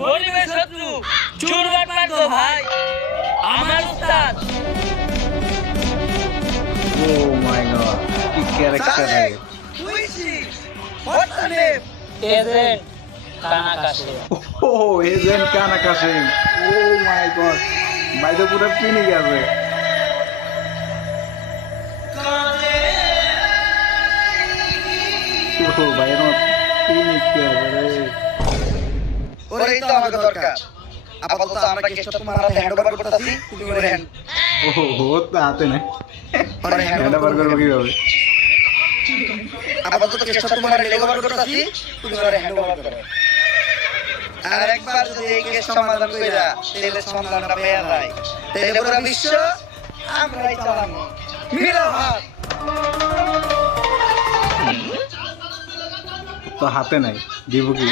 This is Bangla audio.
গরিবের শত্রু চুরবাট মারতো ভাই আমার উস্তাদ। ও মাই গড, কি ক্যারেক্টার है What's the name? এজেন্ট কানা কাশে। ও এজেন্ট কানা কাশিম। ও মাই গড, ভাই তো পুরো পিনি গেছে। ও ভাই এর পিনি কে রে। ওরেই তো আমাকে দরকার। আপাতত আমরা কেসটা তোমার হাতে হ্যান্ডওভার করতেছি, তুমি ওরে হ্যান্ড ও তো হাতে নাই, ওরে হ্যান্ডওভার করবো কিভাবে? আপাতত কেসটা তোমার হাতে হ্যান্ডওভার করতেছি, তুমি ওরে হ্যান্ডওভার করো। আর একবার যদি এই কেস সমাধান কইরা তেলের সন্ধানটা পেয়ে যায়, তাহলে পুরো বিশ্ব আমরাই চালাবো। মিলা ভাত। তো হাতে নাই, দিব কি?